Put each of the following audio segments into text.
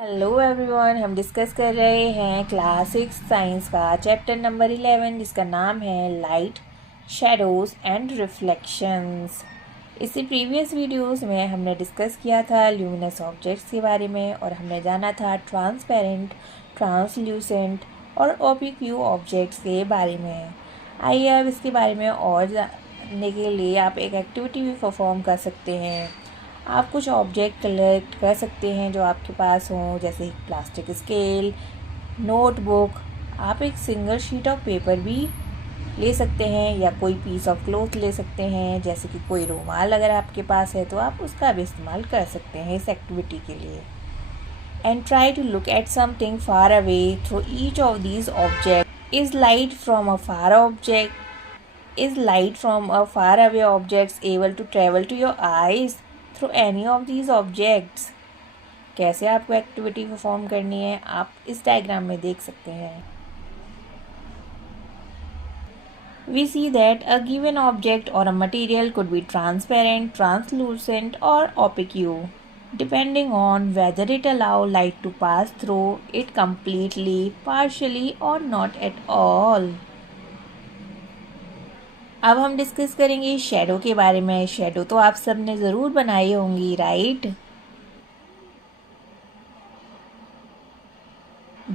Hello everyone, हम discuss कर रहे हैं क्लास 6 साइंस का चैप्टर नंबर 11 जिसका नाम है लाइट, शेडोज़ एंड रिफ्लेक्शंस। इससे प्रीवियस वीडियोस में हमने डिस्कस किया था ल्यूमिनस ऑब्जेक्ट्स के बारे में और हमने जाना था ट्रांसपेरेंट, ट्रांसल्यूसेंट और ओपिक्यू ऑब्जेक्ट्स के बारे में। आइए अब इसके बारे में और जानने के लिए आप एक एक्टिविटी भी परफॉर्म कर सकते हैं। आप कुछ ऑब्जेक्ट कलेक्ट कर सकते हैं जो आपके पास हों, जैसे प्लास्टिक स्केल, नोटबुक। आप एक सिंगल शीट ऑफ पेपर भी ले सकते हैं या कोई पीस ऑफ क्लॉथ ले सकते हैं, जैसे कि कोई रुमाल अगर आपके पास है तो आप उसका भी इस्तेमाल कर सकते हैं इस एक्टिविटी के लिए। And try to look at something far away through each of these object. Is light from a far away objects able to travel to your eyes through any of these objects. कैसे आपको activity perform करनी है आप इस diagram में देख सकते हैं। We see that a given object or a material could be transparent, translucent or opaque, depending on whether it allow light to pass through it completely, partially or not at all. अब हम discuss करेंगे shadow के बारे में। Shadow तो आप सब ने ज़रूर बनाई होंगी, राइट?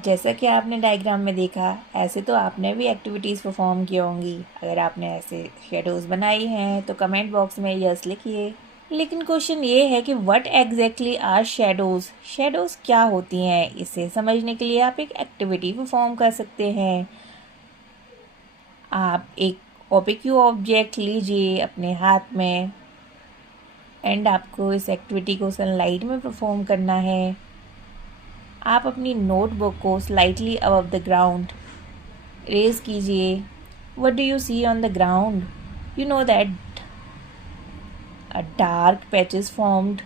जैसा कि आपने डायग्राम में देखा, ऐसे तो आपने भी एक्टिविटीज़ परफॉर्म की होंगी। अगर आपने ऐसे शेडोज़ बनाई हैं तो कमेंट बॉक्स में यस लिखिए। लेकिन क्वेश्चन ये है कि what exactly are shadows? Shadows क्या होती हैं? इसे समझने के लिए आप एक एक्टिविटी परफॉर्म कर सकते हैं। आप एक ओपिक्यू ऑब्जेक्ट लीजिए अपने हाथ में एंड आपको इस एक्टिविटी को सनलाइट में परफॉर्म करना है। आप अपनी नोटबुक को slightly above the ground raise कीजिए। What do you see on the ground? You know that a dark patch is formed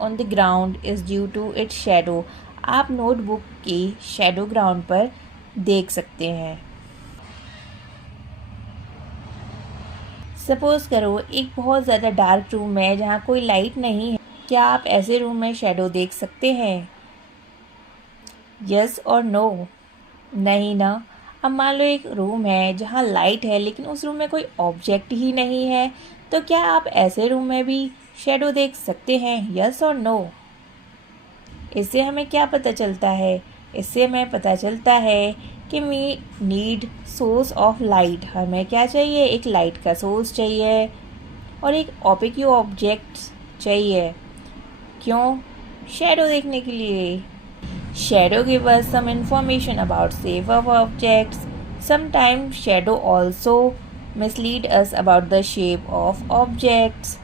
on the ground is due to its shadow. आप notebook की shadow ground पर देख सकते हैं। Suppose करो एक बहुत ज़्यादा डार्क रूम है जहाँ कोई लाइट नहीं है। क्या आप ऐसे रूम में शैडो देख सकते हैं? यस और नो? नहीं ना। अब मान लो एक रूम है जहाँ लाइट है लेकिन उस रूम में कोई ऑब्जेक्ट ही नहीं है, तो क्या आप ऐसे रूम में भी शैडो देख सकते हैं? यस और नो? इससे हमें क्या पता चलता है? इससे हमें पता चलता है कि we need source of light. हमें क्या चाहिए? एक लाइट का सोर्स चाहिए और एक ओपिक्यू ऑब्जेक्ट चाहिए। क्यों? शैडो देखने के लिए। Shadow gives us some information about shape of objects. Sometimes shadow also mislead us about the shape of objects.